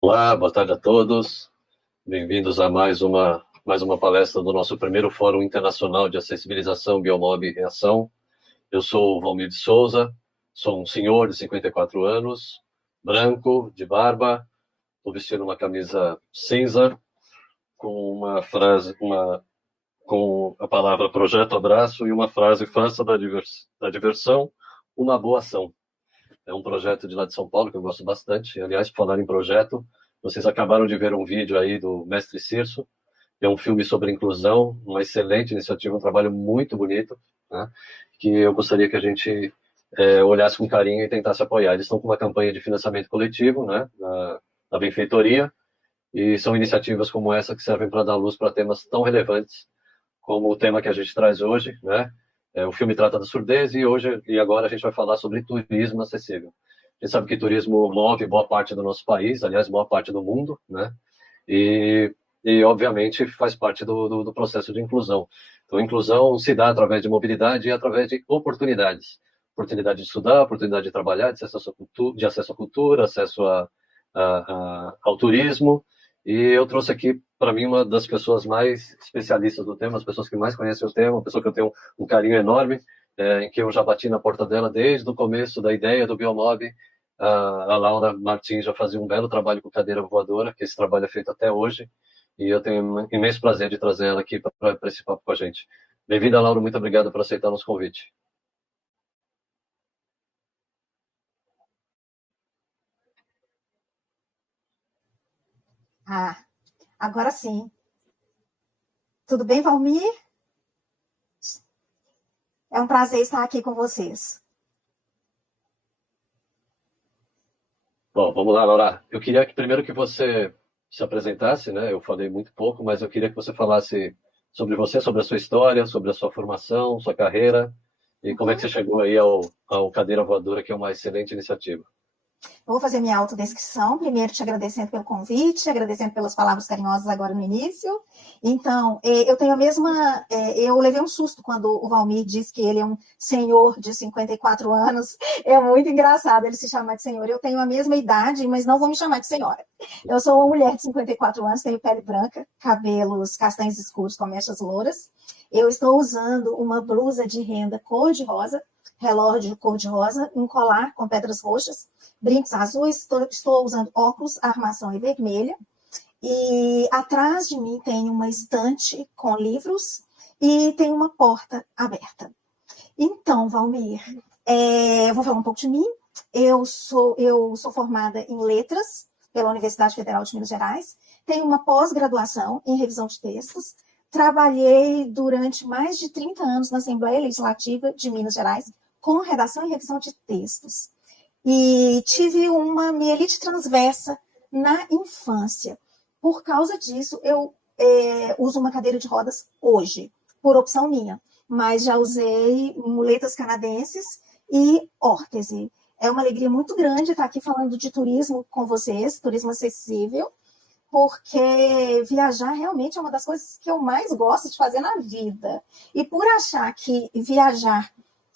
Olá, boa tarde a todos. Bem-vindos a mais uma palestra do nosso primeiro Fórum Internacional de Acessibilização Biomob e Reação. Eu sou o Valmir de Souza, sou um senhor de 54 anos, branco, de barba, estou vestindo uma camisa cinza com uma frase, com a palavra projeto abraço e uma frase faça da diversão uma boa ação. É um projeto de lá de São Paulo que eu gosto bastante. Aliás, por falar em projeto, vocês acabaram de ver um vídeo aí do Mestre Cirso, que é um filme sobre inclusão, uma excelente iniciativa, um trabalho muito bonito, né? Que eu gostaria que a gente olhasse com carinho e tentasse apoiar. Eles estão com uma campanha de financiamento coletivo, né, na benfeitoria, e são iniciativas como essa que servem para dar luz para temas tão relevantes como o tema que a gente traz hoje, né? O filme trata da surdez e agora a gente vai falar sobre turismo acessível. A gente sabe que turismo move boa parte do nosso país, aliás, boa parte do mundo, né? E, obviamente, faz parte do processo de inclusão. Então, a inclusão se dá através de mobilidade e através de oportunidades. Oportunidade de estudar, oportunidade de trabalhar, de acesso à cultura, acesso ao turismo. E eu trouxe aqui, para mim, uma das pessoas mais especialistas do tema, as pessoas que mais conhecem o tema, uma pessoa que eu tenho um carinho enorme, em que eu já bati na porta dela desde o começo da ideia do Biomob. A Laura Martins já fazia um belo trabalho com cadeira voadora, que esse trabalho é feito até hoje, e eu tenho um imenso prazer de trazer ela aqui para esse papo com a gente. Bem-vinda, Laura, muito obrigado por aceitar nosso convite. Ah, agora sim. Tudo bem, Valmir? É um prazer estar aqui com vocês. Bom, vamos lá, Laura. Eu queria que primeiro que você se apresentasse, né? Eu falei muito pouco, mas eu queria que você falasse sobre você, sobre a sua história, sobre a sua formação, sua carreira e como é que você chegou aí ao Cadeira Voadora, que é uma excelente iniciativa. Eu vou fazer minha autodescrição, primeiro te agradecendo pelo convite, agradecendo pelas palavras carinhosas agora no início. Então, eu tenho a mesma... Eu levei um susto quando o Valmir disse que ele é um senhor de 54 anos. É muito engraçado ele se chamar de senhor. Eu tenho a mesma idade, mas não vou me chamar de senhora. Eu sou uma mulher de 54 anos, tenho pele branca, cabelos castanhos escuros com mechas louras. Eu estou usando uma blusa de renda cor-de-rosa, relógio cor-de-rosa, um colar com pedras roxas, brincos azuis, estou usando óculos, armação é vermelha, e atrás de mim tem uma estante com livros e tem uma porta aberta. Então, Valmir, eu vou falar um pouco de mim. Eu sou formada em letras pela Universidade Federal de Minas Gerais, tenho uma pós-graduação em revisão de textos, trabalhei durante mais de 30 anos na Assembleia Legislativa de Minas Gerais com redação e revisão de textos. E tive uma mielite transversa na infância. Por causa disso, eu uso uma cadeira de rodas hoje, por opção minha. Mas já usei muletas canadenses e órtese. É uma alegria muito grande estar aqui falando de turismo com vocês, turismo acessível, porque viajar realmente é uma das coisas que eu mais gosto de fazer na vida. E por achar que viajar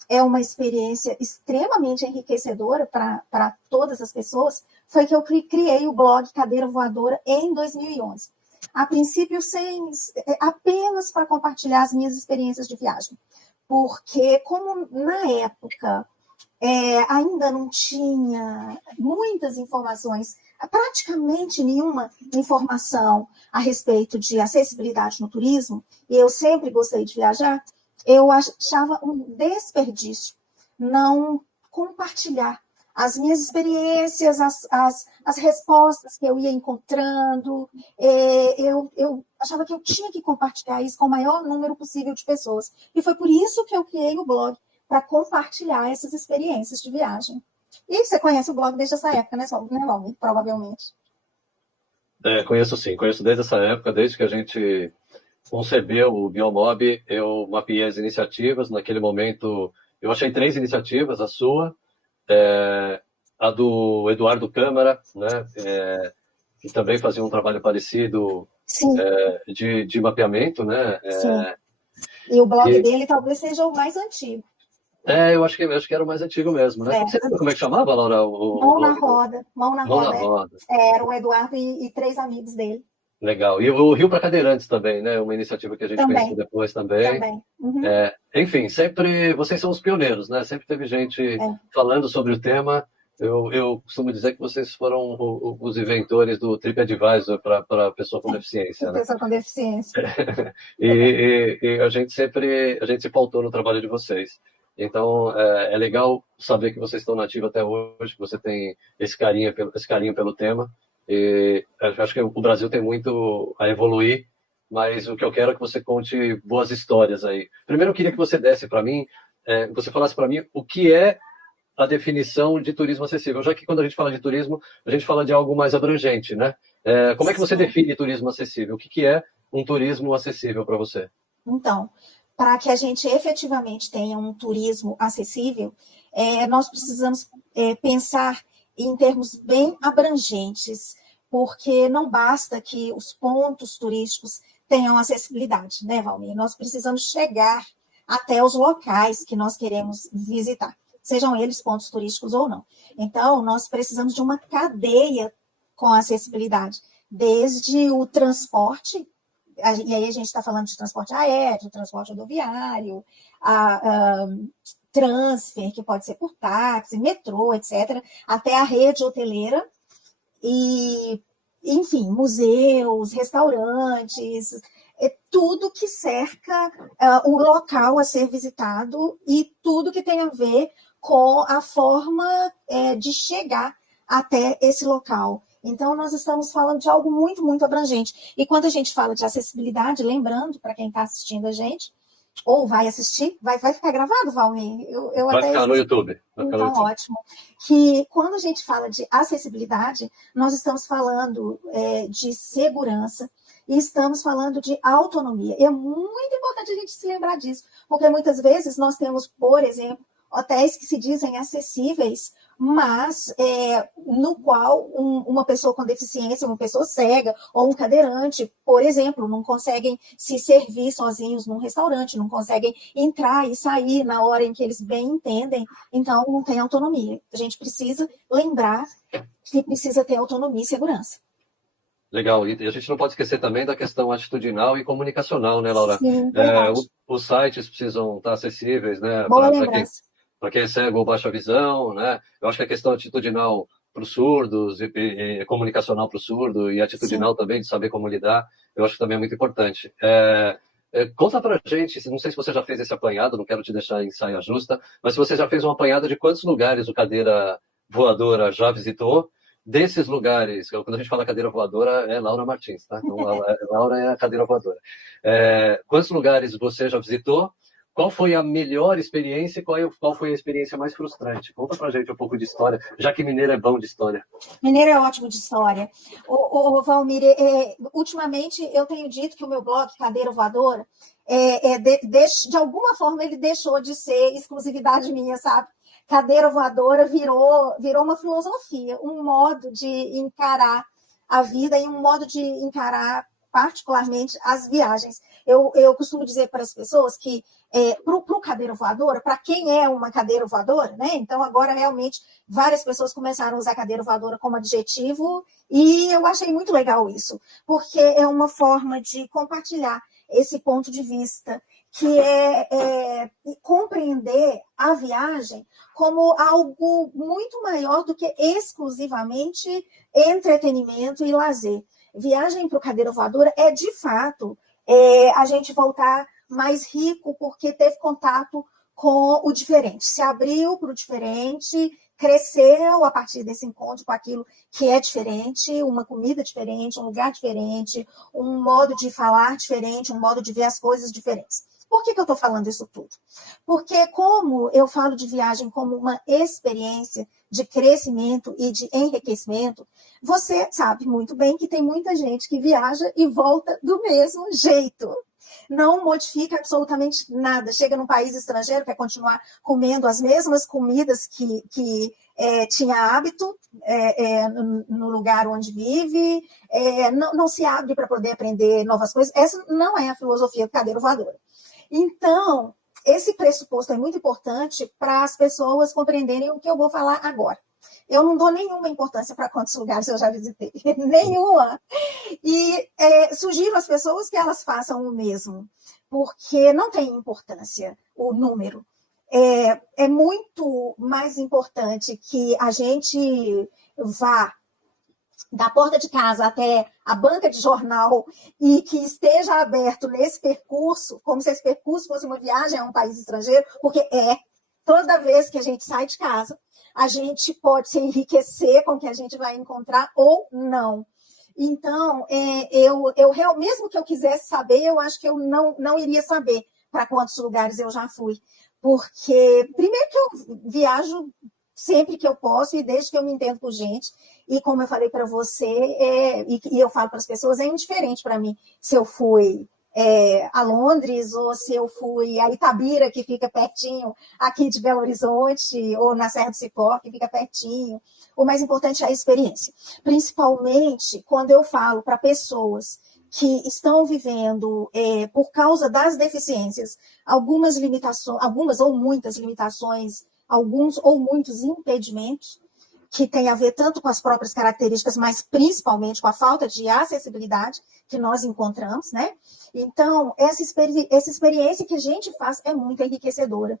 é uma experiência extremamente enriquecedora para todas as pessoas, foi que eu criei o blog Cadeira Voadora em 2011. A princípio, apenas para compartilhar as minhas experiências de viagem. Porque, como na época ainda não tinha muitas informações, praticamente nenhuma informação a respeito de acessibilidade no turismo, e eu sempre gostei de viajar, eu achava um desperdício não compartilhar as minhas experiências, as respostas que eu ia encontrando. Eu achava que eu tinha que compartilhar isso com o maior número possível de pessoas. E foi por isso que eu criei o blog, para compartilhar essas experiências de viagem. E você conhece o blog desde essa época, né, Valmir? Provavelmente. Conheço sim, conheço desde essa época, desde que a gente concebeu o Biomob, eu mapeei as iniciativas. Naquele momento, eu achei 3 iniciativas, a sua, a do Eduardo Câmara, né, que também fazia um trabalho parecido de mapeamento, né? Sim. E o blog dele talvez seja o mais antigo. Eu acho que era o mais antigo mesmo, né? Você É, lembra como é que chamava, Laura, Mão o na blog? Roda, Mão na Mão na Roda. Roda. Era o Eduardo e três amigos dele. Legal. E o Rio para Cadeirantes também, né? Uma iniciativa que a gente conheceu Também, depois também. também. Uhum. Enfim, sempre vocês são os pioneiros, né? Sempre teve gente É, falando sobre o tema. Eu costumo dizer que vocês foram os inventores do TripAdvisor para pessoa com deficiência, né? pessoa com deficiência. E a gente se pautou no trabalho de vocês. Então, é legal saber que vocês estão nativos até hoje, que você tem esse carinho pelo tema. E eu acho que o Brasil tem muito a evoluir, mas o que eu quero é que você conte boas histórias aí. Primeiro, eu queria que você desse para mim, você falasse para mim o que é a definição de turismo acessível, já que quando a gente fala de turismo, a gente fala de algo mais abrangente, né? Como é que você Sim. define turismo acessível? O que é um turismo acessível para você? Então, para que a gente efetivamente tenha um turismo acessível, nós precisamos pensar em termos bem abrangentes, porque não basta que os pontos turísticos tenham acessibilidade, né, Valmir? Nós precisamos chegar até os locais que nós queremos visitar, sejam eles pontos turísticos ou não. Então, nós precisamos de uma cadeia com acessibilidade, desde o transporte, e aí a gente está falando de transporte aéreo, transporte rodoviário, transfer, que pode ser por táxi, metrô, etc., até a rede hoteleira, e, enfim, museus, restaurantes, tudo que cerca o local a ser visitado e tudo que tem a ver com a forma de chegar até esse local. Então, nós estamos falando de algo muito, muito abrangente. E quando a gente fala de acessibilidade, lembrando, para quem está assistindo a gente, ou vai assistir, vai ficar gravado, Valmir? Eu Vai até ficar no esqueci. YouTube. Vai ficar no Então, YouTube. ótimo. Que quando a gente fala de acessibilidade, nós estamos falando de segurança e estamos falando de autonomia. E é muito importante a gente se lembrar disso, porque muitas vezes nós temos, por exemplo, hotéis que se dizem acessíveis, mas no qual uma pessoa com deficiência, uma pessoa cega ou um cadeirante, por exemplo, não conseguem se servir sozinhos num restaurante, não conseguem entrar e sair na hora em que eles bem entendem, então não tem autonomia. A gente precisa lembrar que precisa ter autonomia e segurança. Legal. E a gente não pode esquecer também da questão atitudinal e comunicacional, né, Laura? Sim, verdade. Os sites precisam estar acessíveis, né, Boa para lembrança. quem é cego ou baixa visão, né? Eu acho que a questão atitudinal para os surdos e comunicacional para o surdo e Sim. atitudinal também de saber como lidar, eu acho que também é muito importante. Conta para gente, não sei se você já fez esse apanhado, não quero te deixar em saia justa, mas se você já fez um apanhado de quantos lugares o Cadeira Voadora já visitou. Desses lugares, quando a gente fala cadeira voadora, é Laura Martins, tá? Então, Laura é a cadeira voadora. Quantos lugares você já visitou? Qual foi a melhor experiência e qual foi a experiência mais frustrante? Conta pra gente um pouco de história, já que mineiro é bom de história. Mineiro é ótimo de história. Valmir, ultimamente eu tenho dito que o meu blog, Cadeira Voadora, de alguma forma ele deixou de ser exclusividade minha, sabe? Cadeira Voadora virou uma filosofia, um modo de encarar a vida e um modo de encarar particularmente as viagens. Eu costumo dizer para as pessoas que para o cadeira voadora, para quem é uma cadeira voadora, né? Então agora realmente várias pessoas começaram a usar cadeira voadora como adjetivo e eu achei muito legal isso, porque é uma forma de compartilhar esse ponto de vista, que é compreender a viagem como algo muito maior do que exclusivamente entretenimento e lazer. Viagem para o cadeira voadora é, de fato, a gente voltar mais rico porque teve contato com o diferente, se abriu para o diferente, cresceu a partir desse encontro com aquilo que é diferente, uma comida diferente, um lugar diferente, um modo de falar diferente, um modo de ver as coisas diferentes. Por que eu estou falando isso tudo? Porque como eu falo de viagem como uma experiência de crescimento e de enriquecimento, você sabe muito bem que tem muita gente que viaja e volta do mesmo jeito. Não modifica absolutamente nada. Chega num país estrangeiro, quer continuar comendo as mesmas comidas que tinha hábito no lugar onde vive, não se abre para poder aprender novas coisas. Essa não é a filosofia do cadeira voadora. Então, esse pressuposto é muito importante para as pessoas compreenderem o que eu vou falar agora. Eu não dou nenhuma importância para quantos lugares eu já visitei, nenhuma. E sugiro às pessoas que elas façam o mesmo, porque não tem importância o número. É muito mais importante que a gente vá da porta de casa até a banca de jornal e que esteja aberto nesse percurso, como se esse percurso fosse uma viagem a um país estrangeiro, porque toda vez que a gente sai de casa, a gente pode se enriquecer com o que a gente vai encontrar ou não. Então, mesmo que eu quisesse saber, eu acho que eu não iria saber para quantos lugares eu já fui. Porque, primeiro que eu viajo sempre que eu posso e desde que eu me entendo por gente. E como eu falei para você, e eu falo para as pessoas, é indiferente para mim se eu fui a Londres ou se eu fui a Itabira, que fica pertinho aqui de Belo Horizonte, ou na Serra do Cipó, que fica pertinho. O mais importante é a experiência. Principalmente quando eu falo para pessoas que estão vivendo, por causa das deficiências, algumas limitações, algumas ou muitas limitações, alguns ou muitos impedimentos, que tem a ver tanto com as próprias características, mas principalmente com a falta de acessibilidade que nós encontramos, né? Então, essa experiência que a gente faz é muito enriquecedora.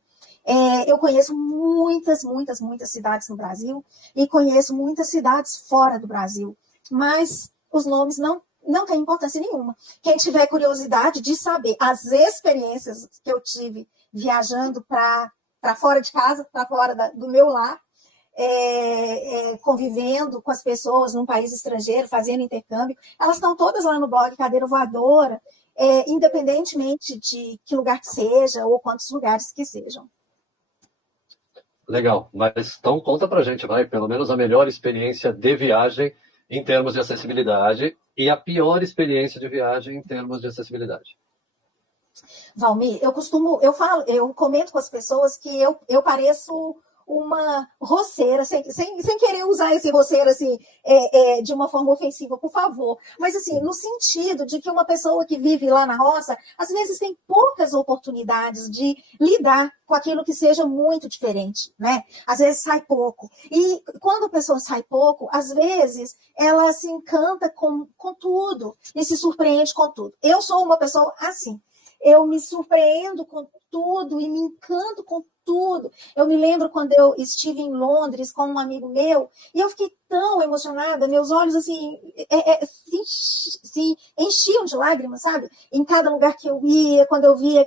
Eu conheço muitas cidades no Brasil e conheço muitas cidades fora do Brasil, mas os nomes não têm importância nenhuma. Quem tiver curiosidade de saber as experiências que eu tive viajando para fora de casa, para fora do meu lar, convivendo com as pessoas num país estrangeiro, fazendo intercâmbio, elas estão todas lá no blog Cadeira Voadora, independentemente de que lugar que seja ou quantos lugares que sejam. Legal, mas então conta pra gente, vai, pelo menos a melhor experiência de viagem em termos de acessibilidade e a pior experiência de viagem em termos de acessibilidade. Valmir, eu comento com as pessoas que eu pareço uma roceira, sem querer usar esse roceiro assim, de uma forma ofensiva, por favor. Mas assim, no sentido de que uma pessoa que vive lá na roça, às vezes tem poucas oportunidades de lidar com aquilo que seja muito diferente, né? Às vezes sai pouco. E quando a pessoa sai pouco, às vezes ela se encanta com tudo e se surpreende com tudo. Eu sou uma pessoa assim. Eu me surpreendo com tudo e me encanto com tudo. Eu me lembro quando eu estive em Londres com um amigo meu e eu fiquei tão emocionada, meus olhos assim se enchiam de lágrimas, sabe? Em cada lugar que eu ia, quando eu via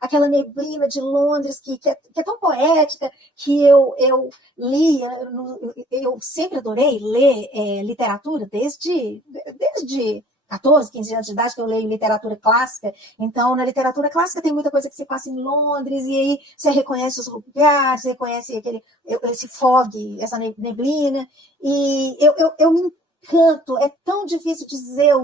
aquela neblina de Londres que é tão poética, que eu lia, eu sempre adorei ler literatura desde 14, 15 anos de idade, que eu leio literatura clássica. Então, na literatura clássica tem muita coisa que se passa em Londres, e aí você reconhece os lugares, reconhece esse fog, essa neblina, e eu me encanto. É tão difícil dizer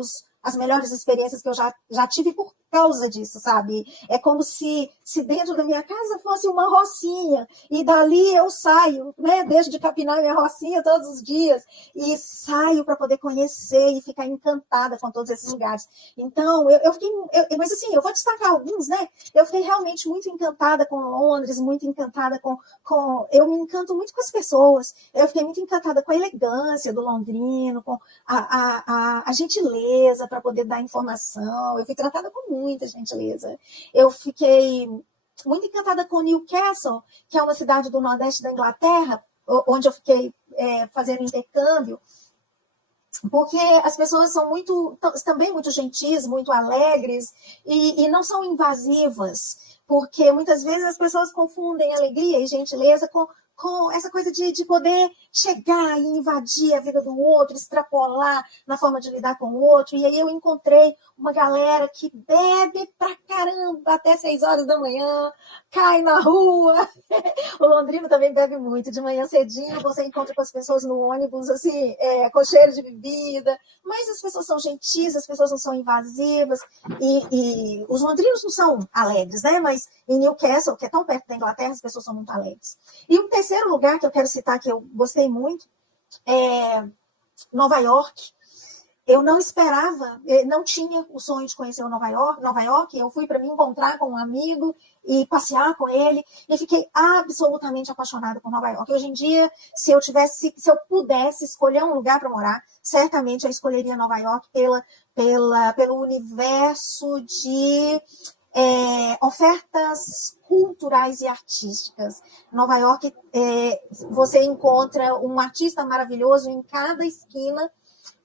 as melhores experiências que eu já tive por causa disso, sabe? É como se dentro da minha casa fosse uma rocinha, e dali eu saio, né? Deixo de capinar minha rocinha todos os dias, e saio para poder conhecer e ficar encantada com todos esses lugares. Então, eu fiquei... mas assim, eu vou destacar alguns, né? Eu fiquei realmente muito encantada com Londres, muito encantada eu me encanto muito com as pessoas, eu fiquei muito encantada com a elegância do londrino, com a gentileza para poder dar informação. Eu fui tratada com muita gentileza. Eu fiquei muito encantada com Newcastle, que é uma cidade do nordeste da Inglaterra, onde eu fiquei fazendo intercâmbio, porque as pessoas são também muito gentis, muito alegres e não são invasivas, porque muitas vezes as pessoas confundem alegria e gentileza com essa coisa de poder chegar e invadir a vida do outro, extrapolar na forma de lidar com o outro. E aí eu encontrei uma galera que bebe pra caramba até 6 horas da manhã, cai na rua. O londrino também bebe muito. De manhã cedinho você encontra com as pessoas no ônibus, assim, com cheiro de bebida. Mas as pessoas são gentis, as pessoas não são invasivas. E os londrinos não são alegres, né? Mas em Newcastle, que é tão perto da Inglaterra, as pessoas são muito alegres. E um terceiro lugar que eu quero citar, que eu gostei muito, é Nova York. Eu não esperava, não tinha o sonho de conhecer o Nova York. Eu fui para me encontrar com um amigo e passear com ele, e fiquei absolutamente apaixonada por Nova York. Hoje em dia, se eu pudesse escolher um lugar para morar, certamente eu escolheria Nova York pelo universo de ofertas culturais e artísticas. Nova York, você encontra um artista maravilhoso em cada esquina,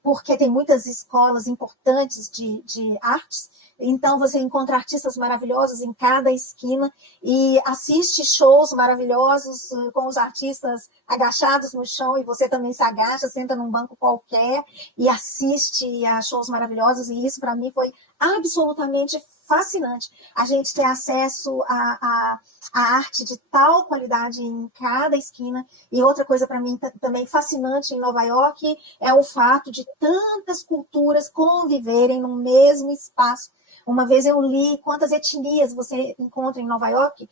porque tem muitas escolas importantes de artes, então você encontra artistas maravilhosos em cada esquina e assiste shows maravilhosos com os artistas agachados no chão, e você também se agacha, senta num banco qualquer e assiste a shows maravilhosos, e isso para mim foi absolutamente fascinante. A gente ter acesso a arte de tal qualidade em cada esquina. E outra coisa para mim também fascinante em Nova York é o fato de tantas culturas conviverem no mesmo espaço. Uma vez eu li quantas etnias você encontra em Nova York,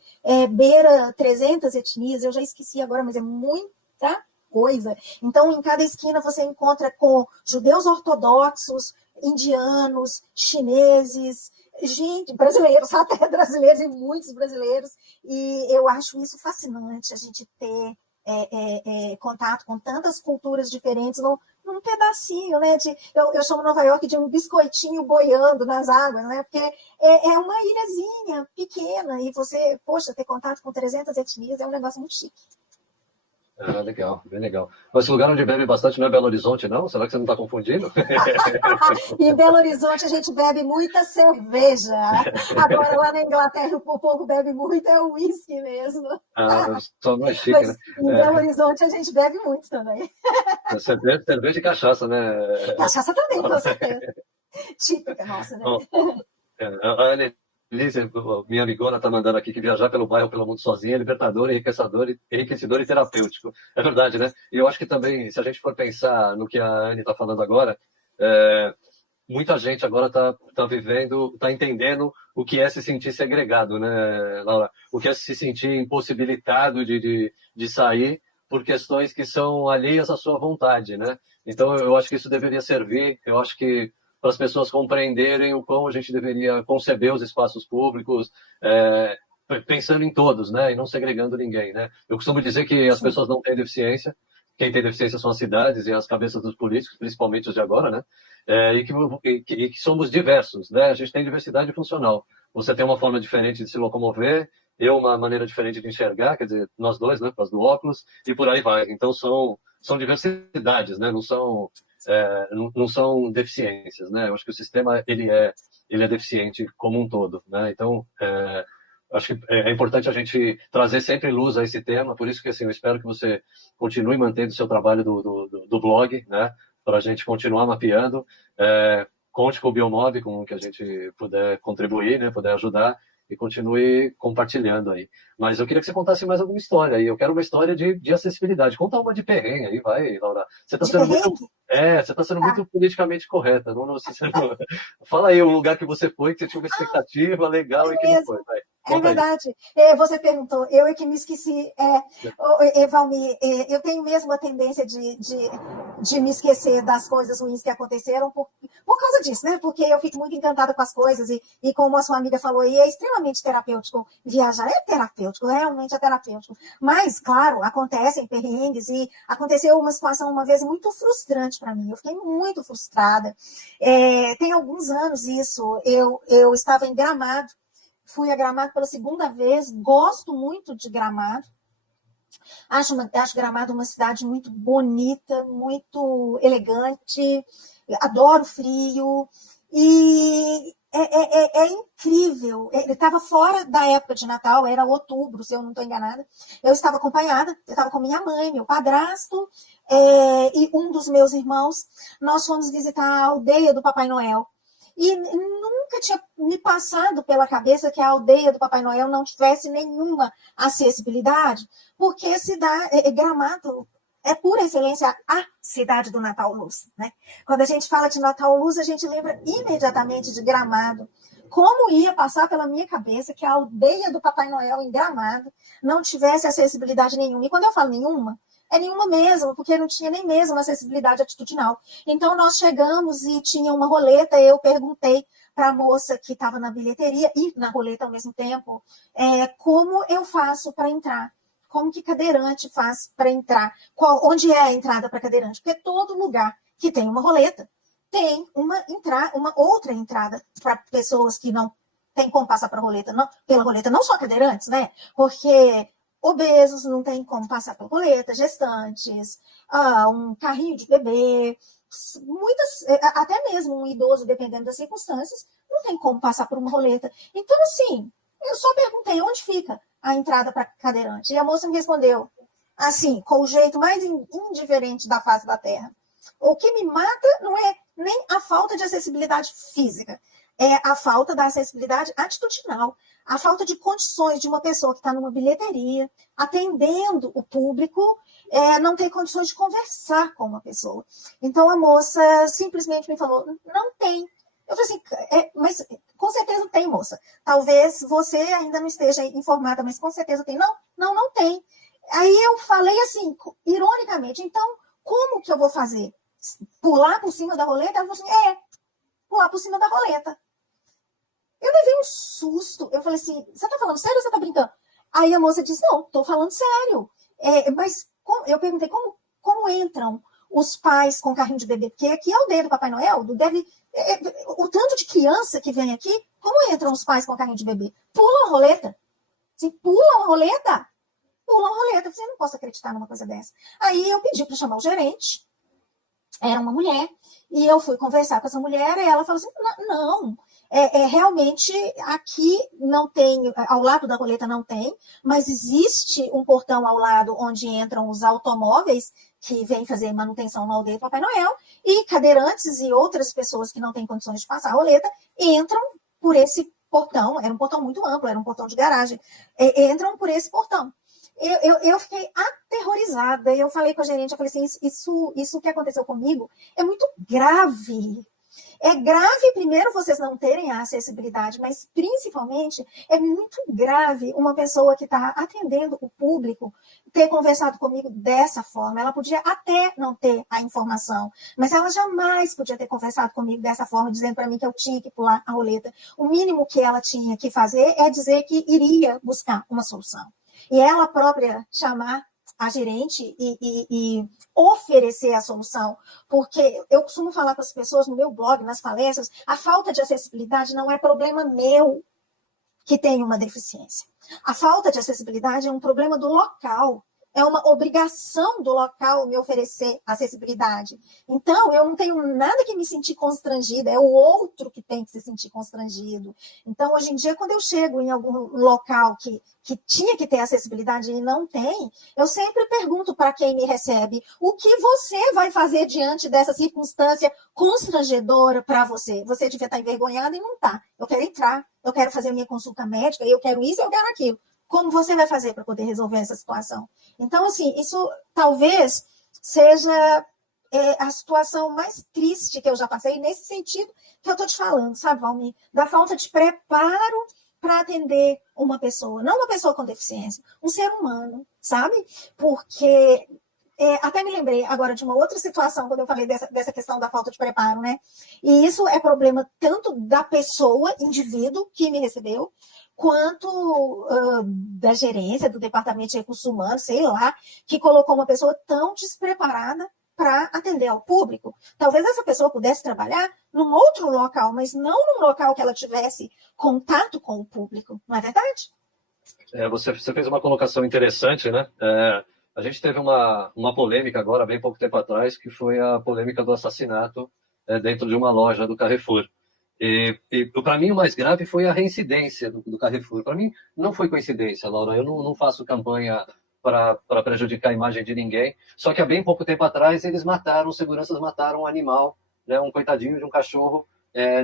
beira 300 etnias, eu já esqueci agora, mas é muita coisa. Então, em cada esquina você encontra com judeus ortodoxos, indianos, chineses, gente, brasileiros, até brasileiros e muitos brasileiros, e eu acho isso fascinante, a gente ter contato com tantas culturas diferentes num pedacinho, né? Eu chamo Nova York de um biscoitinho boiando nas águas, né? Porque é uma ilhazinha pequena, e você, poxa, ter contato com 300 etnias é um negócio muito chique. Ah, legal, bem legal. Esse lugar onde bebe bastante não é Belo Horizonte, não? Será que você não está confundindo? Em Belo Horizonte a gente bebe muita cerveja. Agora lá na Inglaterra o povo bebe muito o uísque mesmo. Ah, só mais chique, mas né? Em Belo Horizonte a gente bebe muito também. Cerveja e cachaça, né? Cachaça também, com certeza. Típica nossa, né? A Annelise, minha amigona, está mandando aqui que viajar pelo bairro, pelo mundo sozinha é libertador, enriquecedor e terapêutico. É verdade, né? E eu acho que também, se a gente for pensar no que a Anne está falando agora, muita gente agora está vivendo, está entendendo o que é se sentir segregado, né, Laura? O que é se sentir impossibilitado de sair por questões que são alheias à sua vontade, né? Então, eu acho que isso deveria servir, eu acho que para as pessoas compreenderem o como a gente deveria conceber os espaços públicos, pensando em todos, né, e não segregando ninguém, né? Eu costumo dizer que as pessoas não têm deficiência, quem tem deficiência são as cidades e as cabeças dos políticos, principalmente os de agora, né? E que somos diversos, né? A gente tem diversidade funcional. Você tem uma forma diferente de se locomover, eu uma maneira diferente de enxergar, quer dizer, nós dois, né, por causa do óculos, e por aí vai. Então são diversidades, né? Não são deficiências, né? Eu acho que o sistema ele é deficiente como um todo, né? Então acho que é importante a gente trazer sempre luz a esse tema, por isso que assim, eu espero que você continue mantendo o seu trabalho do blog, né? Para a gente continuar mapeando. Conte com o Biomob, com o que a gente puder contribuir, né? Puder ajudar, e continue compartilhando aí. Mas eu queria que você contasse mais alguma história aí. Eu quero uma história de acessibilidade. Conta uma de perrengue aí, vai, Laura. Você está sendo muito politicamente correta. Fala aí um lugar que você foi, que você tinha uma expectativa legal e que não foi. Vai. É verdade. Você perguntou, eu é que me esqueci. Valmir, eu tenho mesmo a tendência de me esquecer das coisas ruins que aconteceram por causa disso, né? Porque eu fico muito encantada com as coisas e como a sua amiga falou, e é extremamente terapêutico. Viajar é terapêutico, realmente é terapêutico. Mas, claro, acontecem perrengues, e aconteceu uma situação uma vez muito frustrante para mim. Eu fiquei muito frustrada. Tem alguns anos isso. Eu estava em Gramado. Fui a Gramado pela segunda vez, gosto muito de Gramado. Acho Gramado uma cidade muito bonita, muito elegante, adoro frio, e é incrível. Ele estava fora da época de Natal, era outubro, se eu não estou enganada. Eu estava acompanhada, eu estava com minha mãe, meu padrasto e um dos meus irmãos. Nós fomos visitar a aldeia do Papai Noel. E nunca tinha me passado pela cabeça que a aldeia do Papai Noel não tivesse nenhuma acessibilidade, porque Gramado é, por excelência, a cidade do Natal Luz, né? Quando a gente fala de Natal Luz, a gente lembra imediatamente de Gramado. Como ia passar pela minha cabeça que a aldeia do Papai Noel em Gramado não tivesse acessibilidade nenhuma? E quando eu falo nenhuma, É nenhuma mesmo, porque não tinha nem mesmo acessibilidade atitudinal. Então, nós chegamos e tinha uma roleta, eu perguntei para a moça que estava na bilheteria e na roleta ao mesmo tempo, como eu faço para entrar? Como que cadeirante faz para entrar? Onde é a entrada para cadeirante? Porque todo lugar que tem uma roleta tem uma outra entrada para pessoas que não têm como passar pela roleta, não só cadeirantes, né? Porque obesos não tem como passar pela roleta, gestantes, um carrinho de bebê, até mesmo um idoso, dependendo das circunstâncias, não tem como passar por uma roleta. Então, assim, eu só perguntei onde fica a entrada para cadeirante. E a moça me respondeu assim, com o jeito mais indiferente da face da terra. O que me mata não é nem a falta de acessibilidade física, é a falta da acessibilidade atitudinal, a falta de condições de uma pessoa que está numa bilheteria, atendendo o público, não ter condições de conversar com uma pessoa. Então, a moça simplesmente me falou, não tem. Eu falei assim, mas com certeza tem, moça. Talvez você ainda não esteja informada, mas com certeza tem. Não tem. Aí eu falei assim, ironicamente, então, como que eu vou fazer? Pular por cima da roleta? Ela falou assim, pular por cima da roleta. Eu levei um susto. Eu falei assim, você tá falando sério ou você tá brincando? Aí a moça disse, não, tô falando sério. Mas eu perguntei, como entram os pais com carrinho de bebê? Porque aqui é o dedo do Papai Noel, o tanto de criança que vem aqui, como entram os pais com carrinho de bebê? Pula a roleta. Assim, pula a roleta. Pula a roleta. Você não posso acreditar numa coisa dessa. Aí eu pedi para chamar o gerente. Era uma mulher. E eu fui conversar com essa mulher e ela falou assim, não. Realmente aqui não tem, ao lado da roleta não tem, mas existe um portão ao lado onde entram os automóveis que vêm fazer manutenção no aldeia do Papai Noel, e cadeirantes e outras pessoas que não têm condições de passar a roleta entram por esse portão. Era um portão muito amplo, era um portão de garagem. Entram por esse portão. Eu fiquei aterrorizada. Eu falei com a gerente, eu falei assim, isso que aconteceu comigo é muito grave. É grave, primeiro, vocês não terem a acessibilidade, mas, principalmente, é muito grave uma pessoa que está atendendo o público ter conversado comigo dessa forma. Ela podia até não ter a informação, mas ela jamais podia ter conversado comigo dessa forma, dizendo para mim que eu tinha que pular a roleta. O mínimo que ela tinha que fazer é dizer que iria buscar uma solução. E ela própria chamar a gerente e oferecer a solução, porque eu costumo falar para as pessoas no meu blog, nas palestras, a falta de acessibilidade não é problema meu que tem uma deficiência. A falta de acessibilidade é um problema do local. É uma obrigação do local me oferecer acessibilidade. Então, eu não tenho nada que me sentir constrangida, é o outro que tem que se sentir constrangido. Então, hoje em dia, quando eu chego em algum local que tinha que ter acessibilidade e não tem, eu sempre pergunto para quem me recebe, o que você vai fazer diante dessa circunstância constrangedora para você? Você devia estar envergonhada e não está. Eu quero entrar, eu quero fazer minha consulta médica, eu quero isso, eu quero aquilo. Como você vai fazer para poder resolver essa situação? Então, assim, isso talvez seja a situação mais triste que eu já passei, nesse sentido que eu estou te falando, sabe, Valmir? Da falta de preparo para atender uma pessoa, não uma pessoa com deficiência, um ser humano, sabe? Porque até me lembrei agora de uma outra situação, quando eu falei dessa questão da falta de preparo, né? E isso é problema tanto da pessoa, indivíduo, que me recebeu, quanto da gerência, do departamento de recursos humanos, sei lá, que colocou uma pessoa tão despreparada para atender ao público. Talvez essa pessoa pudesse trabalhar num outro local, mas não num local que ela tivesse contato com o público, não é verdade? Você fez uma colocação interessante, né? A gente teve uma polêmica agora, bem pouco tempo atrás, que foi a polêmica do assassinato dentro de uma loja do Carrefour. E para mim, o mais grave foi a reincidência do Carrefour. Para mim, não foi coincidência, Laura. Eu não faço campanha para prejudicar a imagem de ninguém. Só que há bem pouco tempo atrás, os seguranças mataram um animal, né, um coitadinho de um cachorro,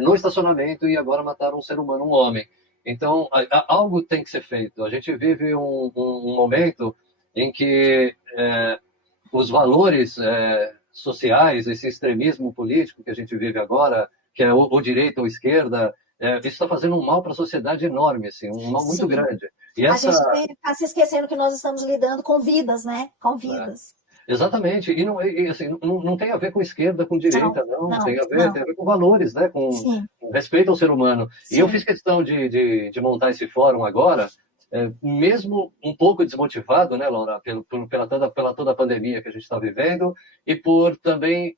no estacionamento, e agora mataram um ser humano, um homem. Então, algo tem que ser feito. A gente vive um momento em que os valores sociais, esse extremismo político que a gente vive agora, que é ou direita ou esquerda, isso está fazendo um mal para a sociedade enorme, assim, um mal muito grande. A gente está se esquecendo que nós estamos lidando com vidas, né? Com vidas. Exatamente, assim, não tem a ver com esquerda, com Não, direita, não, não, tem não. a ver com valores, né? Sim, Com respeito ao ser humano. E eu fiz sim. questão de montar esse fórum agora, mesmo um pouco desmotivado, né, Laura, pela toda a pandemia que a gente está vivendo e por também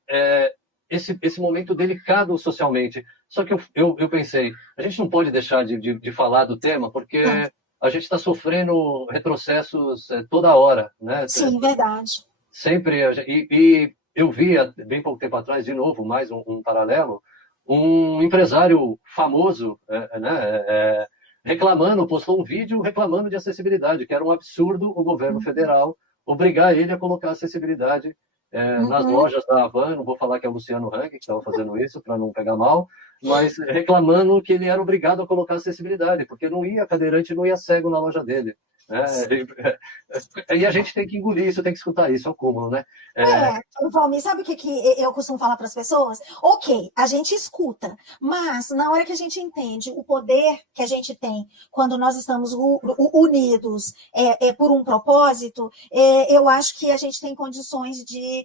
esse momento delicado socialmente. Só que eu pensei, a gente não pode deixar de falar do tema, Não. porque a gente está sofrendo retrocessos toda hora, né? Sim, verdade. Sempre. E eu vi, há bem pouco tempo atrás, de novo, mais um paralelo, um empresário famoso, reclamando, postou um vídeo reclamando de acessibilidade, que era um absurdo o governo Uhum. federal obrigar ele a colocar acessibilidade nas Uhum. lojas da Havan. Não vou falar que é o Luciano Hang que estava fazendo isso, para não pegar mal, mas reclamando que ele era obrigado a colocar acessibilidade, porque não ia cadeirante, não ia cego na loja dele. Né? E a gente tem que engolir isso, tem que escutar isso, é o cúmulo, né? É, Valmir, sabe o que eu costumo falar para as pessoas? Ok, a gente escuta, mas na hora que a gente entende o poder que a gente tem quando nós estamos unidos por um propósito, eu acho que a gente tem condições de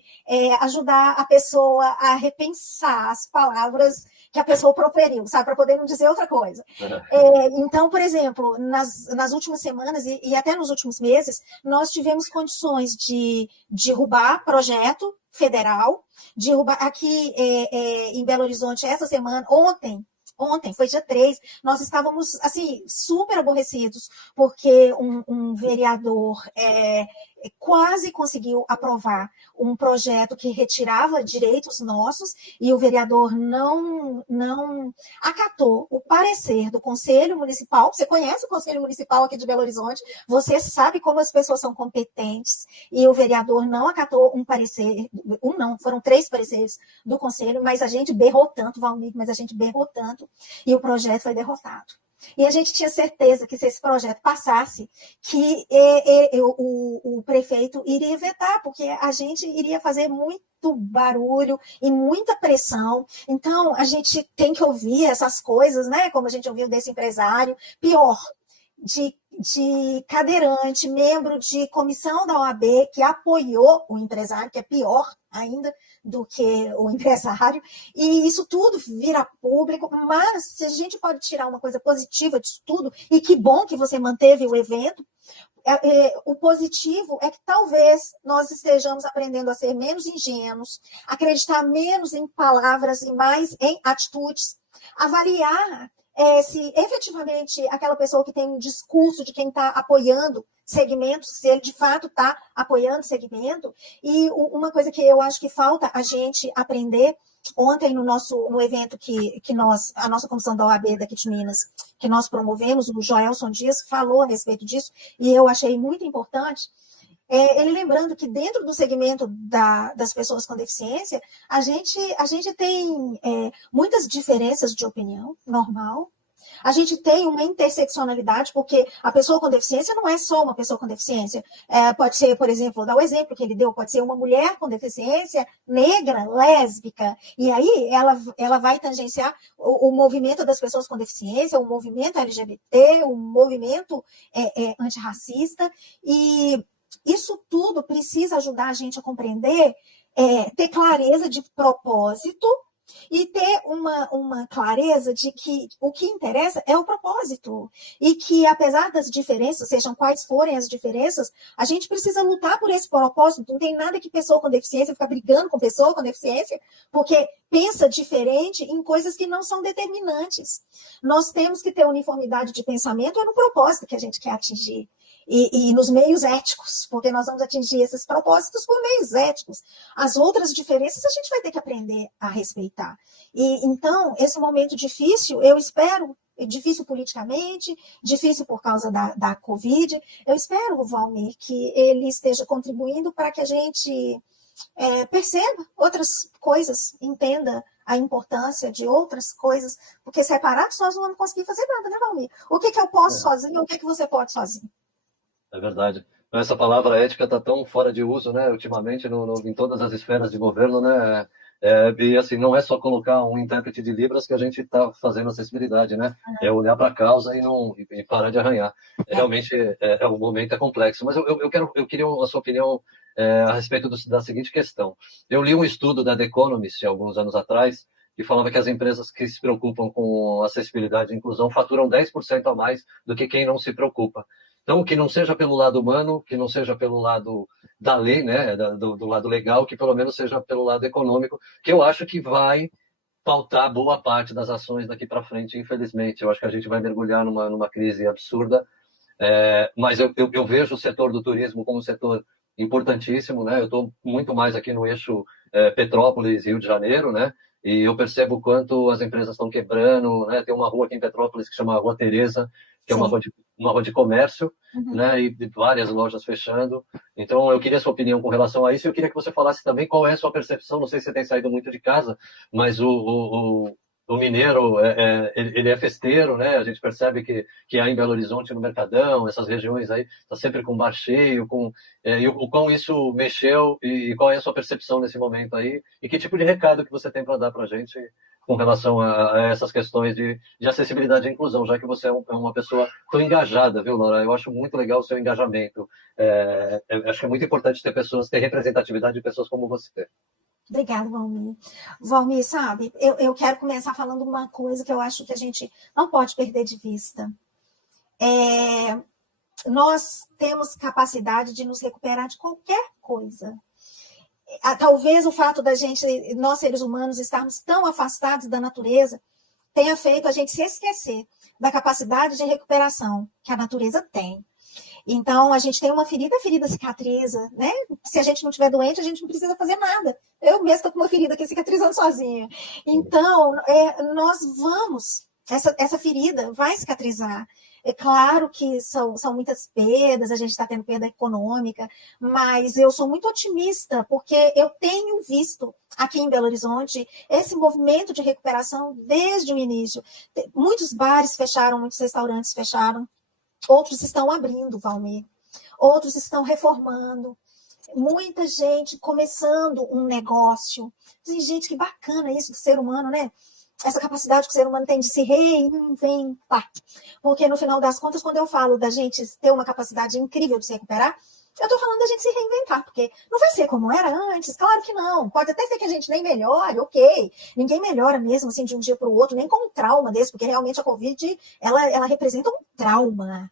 ajudar a pessoa a repensar as palavras que a pessoa proferiu, sabe? Para poder não dizer outra coisa. Então, por exemplo, nas últimas semanas e até nos últimos meses, nós tivemos condições de derrubar projeto federal, derrubar aqui em Belo Horizonte essa semana, ontem, foi dia 3, nós estávamos, assim, super aborrecidos, porque um vereador quase conseguiu aprovar um projeto que retirava direitos nossos e o vereador não acatou o parecer do Conselho Municipal. Você conhece o Conselho Municipal aqui de Belo Horizonte, você sabe como as pessoas são competentes, e o vereador não acatou um parecer, não, foram 3 pareceres do Conselho, mas a gente berrou tanto, Valmir, mas a gente berrou tanto, e o projeto foi derrotado. E a gente tinha certeza que se esse projeto passasse, que o prefeito iria vetar, porque a gente iria fazer muito barulho e muita pressão. Então, a gente tem que ouvir essas coisas, né? Como a gente ouviu desse empresário. Pior, de cadeirante, membro de comissão da OAB, que apoiou o empresário, que é pior ainda do que o empresário, e isso tudo vira público, mas se a gente pode tirar uma coisa positiva disso tudo, e que bom que você manteve o evento, o positivo é que talvez nós estejamos aprendendo a ser menos ingênuos, acreditar menos em palavras e mais em atitudes, avaliar se efetivamente aquela pessoa que tem um discurso de quem está apoiando segmentos, se ele de fato está apoiando segmento. E uma coisa que eu acho que falta a gente aprender, ontem no evento que a nossa comissão da OAB daqui de Minas, que nós promovemos, o Joelson Dias falou a respeito disso, e eu achei muito importante, ele lembrando que dentro do segmento das pessoas com deficiência, a gente tem muitas diferenças de opinião, normal. A gente tem uma interseccionalidade, porque a pessoa com deficiência não é só uma pessoa com deficiência. Pode ser, por exemplo, vou dar o exemplo que ele deu, pode ser uma mulher com deficiência negra, lésbica, e aí ela vai tangenciar o movimento das pessoas com deficiência, o movimento LGBT, o movimento antirracista, e isso tudo precisa ajudar a gente a compreender, ter clareza de propósito e ter uma clareza de que o que interessa é o propósito. E que, apesar das diferenças, sejam quais forem as diferenças, a gente precisa lutar por esse propósito. Não tem nada que pessoa com deficiência ficar brigando com pessoa com deficiência, porque pensa diferente em coisas que não são determinantes. Nós temos que ter uniformidade de pensamento no propósito que a gente quer atingir. E nos meios éticos, porque nós vamos atingir esses propósitos por meios éticos. As outras diferenças a gente vai ter que aprender a respeitar. E então, esse momento difícil, eu espero, difícil politicamente, difícil por causa da Covid, eu espero, Valmir, que ele esteja contribuindo para que a gente perceba outras coisas, entenda a importância de outras coisas, porque separados nós não vamos conseguir fazer nada, né, Valmir? O que eu posso sozinho, o que você pode sozinho? É verdade. Essa palavra ética está tão fora de uso, né, ultimamente, em todas as esferas de governo, né? E assim, não é só colocar um intérprete de Libras que a gente está fazendo acessibilidade, né? É olhar para a causa e parar de arranhar. Realmente, o momento é complexo. Mas eu queria a sua opinião a respeito da seguinte questão. Eu li um estudo da The Economist, alguns anos atrás, que falava que as empresas que se preocupam com acessibilidade e inclusão faturam 10% a mais do que quem não se preocupa. Então, que não seja pelo lado humano, que não seja pelo lado da lei, né, do lado legal, que pelo menos seja pelo lado econômico, que eu acho que vai pautar boa parte das ações daqui para frente, infelizmente. Eu acho que a gente vai mergulhar numa crise absurda, mas eu vejo o setor do turismo como um setor importantíssimo, né? Eu estou muito mais aqui no eixo Petrópolis, Rio de Janeiro, né? E eu percebo o quanto as empresas estão quebrando, né? Tem uma rua aqui em Petrópolis que chama Rua Teresa, que é uma rua de comércio, né? E várias lojas fechando. Então, eu queria a sua opinião com relação a isso. Eu queria que você falasse também qual é a sua percepção. Não sei se você tem saído muito de casa, mas o mineiro, ele é festeiro, né? A gente percebe que há em Belo Horizonte, no Mercadão, essas regiões aí, está sempre com bar cheio, e o quão isso mexeu e qual é a sua percepção nesse momento aí e que tipo de recado que você tem para dar para a gente com relação a essas questões de acessibilidade e inclusão, já que você é uma pessoa tão engajada, viu, Laura? Eu acho muito legal o seu engajamento. Eu acho que é muito importante ter representatividade de pessoas como você. Obrigada, Valmir. Valmir, sabe, eu quero começar falando uma coisa que eu acho que a gente não pode perder de vista. Nós temos capacidade de nos recuperar de qualquer coisa. Talvez o fato da gente, nós seres humanos, estarmos tão afastados da natureza, tenha feito a gente se esquecer da capacidade de recuperação que a natureza tem. Então, a gente tem uma ferida, a ferida cicatriza, né? Se a gente não estiver doente, a gente não precisa fazer nada. Eu mesma estou com uma ferida aqui cicatrizando sozinha. Então, nós vamos, essa ferida vai cicatrizar. É claro que são muitas perdas, a gente está tendo perda econômica, mas eu sou muito otimista, porque eu tenho visto aqui em Belo Horizonte esse movimento de recuperação desde o início. Muitos bares fecharam, muitos restaurantes fecharam, outros estão abrindo, Valmir, outros estão reformando, muita gente começando um negócio. Gente, que bacana isso do ser humano, né? Essa capacidade que o ser humano tem de se reinventar. Porque, no final das contas, quando eu falo da gente ter uma capacidade incrível de se recuperar, eu estou falando da gente se reinventar, porque não vai ser como era antes, claro que não. Pode até ser que a gente nem melhore, ok. Ninguém melhora mesmo assim de um dia para o outro, nem com um trauma desse, porque realmente a Covid, ela representa um trauma.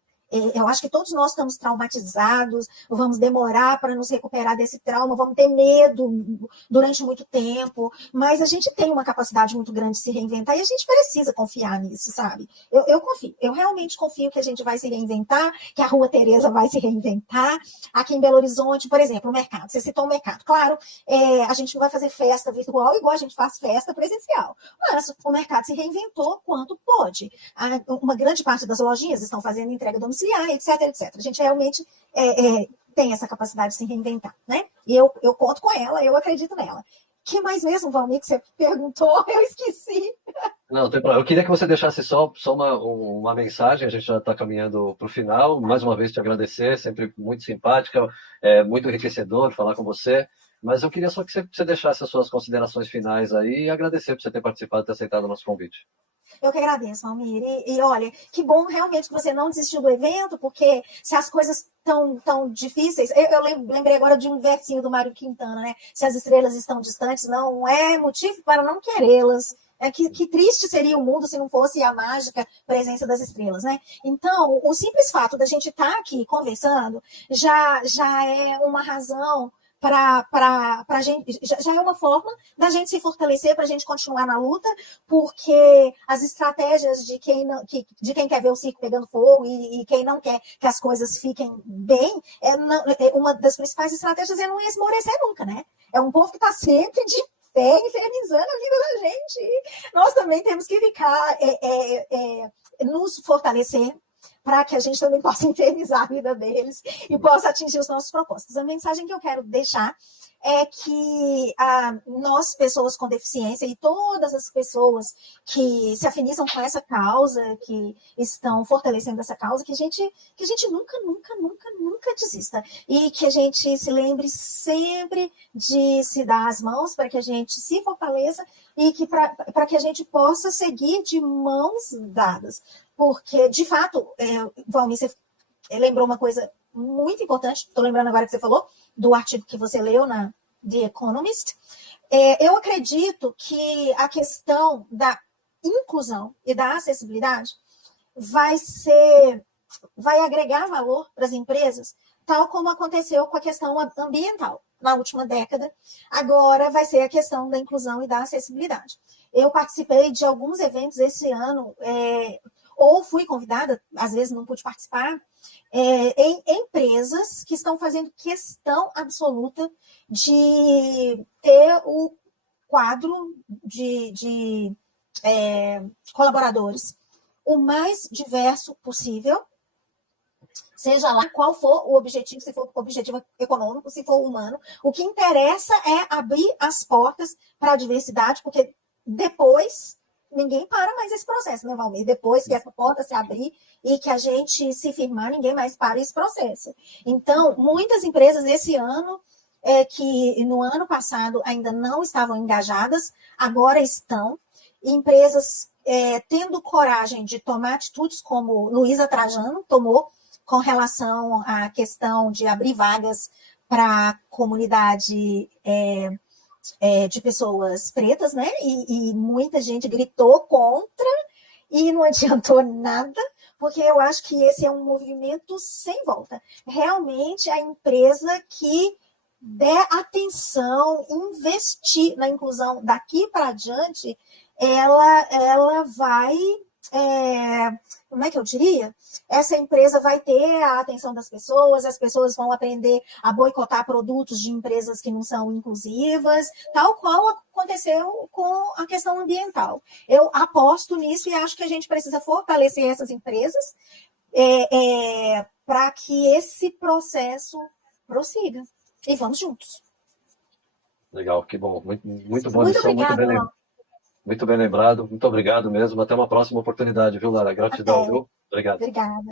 Eu acho que todos nós estamos traumatizados, vamos demorar para nos recuperar desse trauma, vamos ter medo durante muito tempo, mas a gente tem uma capacidade muito grande de se reinventar e a gente precisa confiar nisso, sabe? Eu confio, eu realmente confio que a gente vai se reinventar, que a Rua Teresa vai se reinventar. Aqui em Belo Horizonte, por exemplo, o mercado, você citou o mercado. Claro, a gente não vai fazer festa virtual igual a gente faz festa presencial, mas o mercado se reinventou quanto pôde. Uma grande parte das lojinhas estão fazendo entrega domiciliar, etc, etc. A gente realmente tem essa capacidade de se reinventar, né? E eu conto com ela, eu acredito nela. Que mais mesmo, Valmir, que você perguntou? Eu esqueci. Não, tem problema. Eu queria que você deixasse só uma mensagem, a gente já está caminhando para o final. Mais uma vez te agradecer, sempre muito simpática, muito enriquecedor falar com você. Mas eu queria só que você deixasse as suas considerações finais aí e agradecer por você ter participado e ter aceitado o nosso convite. Eu que agradeço, Almir. E olha, que bom realmente que você não desistiu do evento, porque se as coisas estão tão difíceis... Eu lembrei agora de um versinho do Mário Quintana, né? Se as estrelas estão distantes, não é motivo para não querê-las. Que triste seria o mundo se não fosse a mágica presença das estrelas, né? Então, o simples fato da gente estar aqui conversando já é uma razão para gente, já é uma forma da gente se fortalecer, para a gente continuar na luta, porque as estratégias de quem quer ver o circo pegando fogo e quem não quer que as coisas fiquem bem, uma das principais estratégias é não esmorecer nunca, né? É um povo que está sempre de pé, infernizando a vida da gente. Nós também temos que ficar, nos fortalecer, para que a gente também possa infernizar a vida deles e possa atingir os nossos propósitos. A mensagem que eu quero deixar é que nós, pessoas com deficiência, e todas as pessoas que se afinizam com essa causa, que estão fortalecendo essa causa, que a gente nunca desista. E que a gente se lembre sempre de se dar as mãos para que a gente se fortaleça e que para que a gente possa seguir de mãos dadas. Porque, de fato, Valmir, você lembrou uma coisa muito importante, estou lembrando agora que você falou, do artigo que você leu na The Economist. Eu acredito que a questão da inclusão e da acessibilidade vai agregar valor para as empresas, tal como aconteceu com a questão ambiental na última década. Agora vai ser a questão da inclusão e da acessibilidade. Eu participei de alguns eventos esse ano, ou fui convidada, às vezes não pude participar, em empresas que estão fazendo questão absoluta de ter o quadro de colaboradores o mais diverso possível, seja lá qual for o objetivo, se for objetivo econômico, se for humano. O que interessa é abrir as portas para a diversidade, porque depois ninguém para mais esse processo, né, Valmir? Depois que essa porta se abrir e que a gente se firmar, ninguém mais para esse processo. Então, muitas empresas esse ano, que no ano passado ainda não estavam engajadas, agora estão. Empresas tendo coragem de tomar atitudes como Luísa Trajano tomou com relação à questão de abrir vagas para a comunidade de pessoas pretas, né? E muita gente gritou contra e não adiantou nada, porque eu acho que esse é um movimento sem volta. Realmente, a empresa que der atenção, investir na inclusão daqui para adiante, ela vai... como é que eu diria? Essa empresa vai ter a atenção das pessoas, as pessoas vão aprender a boicotar produtos de empresas que não são inclusivas, tal qual aconteceu com a questão ambiental. Eu aposto nisso e acho que a gente precisa fortalecer essas empresas para que esse processo prossiga. E vamos juntos. Legal, que bom. Muito boa Muito lição, obrigada, muito bem lembrado. Muito obrigado mesmo. Até uma próxima oportunidade, viu, Lara? Gratidão, viu? Obrigado. Obrigada.